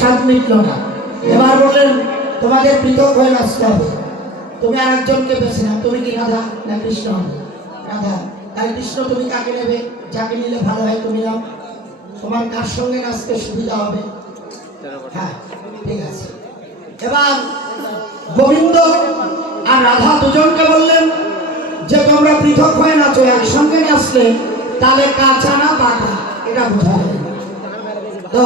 স্বাদ মিটল না। এবার বললেন তোমাদের পৃথক হয়ে নাচতে হবে, তুমি আর একজনকে বেছে নাও, তুমি কি রাধা না কৃষ্ণ হবে? রাধা। তাহলে কৃষ্ণ তুমি কাকে নেবে? যাকে নিলে ভালো হয় তুমি নাও, তোমার কার সঙ্গে নাচতে সুবিধা হবে? হ্যাঁ ঠিক আছে। এবার গোবিন্দ আর রাধা দুজনকে বললেন যে তোমরা পৃথক হয়ে নাচো, একসঙ্গে নাচলে তাহলে কাঁচা না পাকা এটা বোঝা যায়। তো